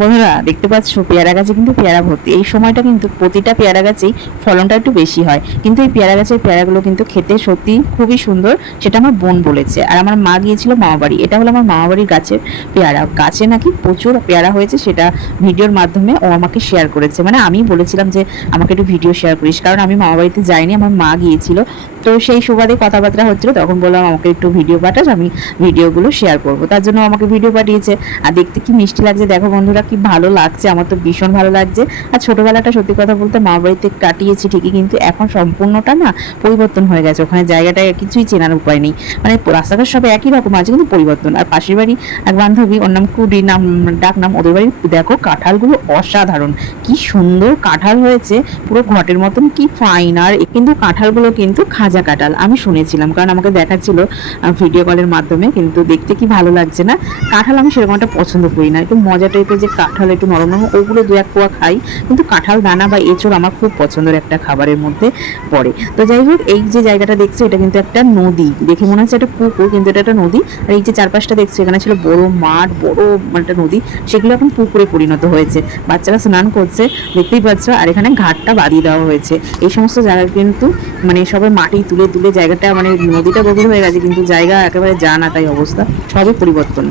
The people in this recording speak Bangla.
বন্ধুরা দেখতে পাচ্ছ পেয়ারা গাছে কিন্তু পেয়ারা ভর্তি। এই সময়টা কিন্তু প্রতিটা পেয়ারা গাছেই ফলনটা একটু বেশি হয়, কিন্তু এই পেয়ারা গাছের পেয়ারাগুলো কিন্তু খেতে সত্যি খুবই সুন্দর। সেটা আমার বোন বলেছে, আর আমার মা গিয়েছিল মামাবাড়ি। এটা হলো আমার মামাবাড়ির গাছের পেয়ারা। গাছে নাকি প্রচুর পেয়ারা হয়েছে, সেটা ভিডিওর মাধ্যমে ও আমাকে শেয়ার করেছে। মানে আমি বলেছিলাম যে আমাকে একটু ভিডিও শেয়ার করিস, কারণ আমি মামাবাড়িতে যাইনি, আমার মা গিয়েছিল। তো সেই সুবাদে কথাবার্তা হচ্ছিল, তখন বললাম আমাকে একটু ভিডিও পাঠাস, আমি ভিডিওগুলো শেয়ার করবো। তার জন্য আমাকে ভিডিও পাঠিয়েছে। আর দেখতে কি মিষ্টি লাগছে দেখো বন্ধুরা, কি ভালো লাগছে, আমার তো ভীষণ ভালো লাগছে। আর ছোটবেলাটা সত্যি কথা বলতে মা বাড়িতে কাটিয়েছি ঠিকই, কিন্তু এখন সম্পূর্ণটা না পরিবর্তন হয়ে গেছে। ওখানে জায়গাটায় কিছুই চেনার উপায় নেই, মানে রাস্তাঘাট সব একই রকম আছে কিন্তু পরিবর্তন। আর পাশের বাড়ি এক বান্ধবী, ওর নাম কুডি নাম, ডাক নাম, ওদের বাড়ি দেখো কাঁঠালগুলো অসাধারণ, কি সুন্দর কাঁঠাল হয়েছে, পুরো ঘটের মতন, কি ফাইন। আর কিন্তু কাঁঠালগুলো কিন্তু খাজা কাঁঠাল আমি শুনেছিলাম, কারণ আমাকে দেখাচ্ছিল ভিডিও কলের মাধ্যমে, কিন্তু দেখতে কি ভালো লাগছে না। কাঁঠাল আমি সেরকম একটা পছন্দ করি না, একটু মজা টাইপের যে কাঁঠাল একটু নরম নরম, ওগুলো দু এক কোয়া খাই, কিন্তু কাঁঠাল দানা বা এঁচড় আমার খুব পছন্দের একটা খাবারের মধ্যে পড়ে। তো যাই হোক, এই যে জায়গাটা দেখছো এটা কিন্তু একটা নদী, দেখে মনে হচ্ছে একটা পুকুর, কিন্তু এটা একটা নদী। আর এই যে চারপাশটা দেখছো, এখানে ছিল বড় মাঠ, বড় একটা নদী, সেগুলো এখন পুকুরে পরিণত হয়েছে। বাচ্চারা স্নান করছে দেখতেই পাচ্ছ, আর এখানে ঘাটটা বাঁধিয়ে দেওয়া হয়েছে। এই সমস্ত জায়গা কিন্তু মানে সবাই মাটি তুলে তুলে জায়গাটা, মানে নদীটা গভীর হয়ে গেছে কিন্তু জায়গা একেবারে যা না তাই অবস্থা, সবই পরিবর্তন।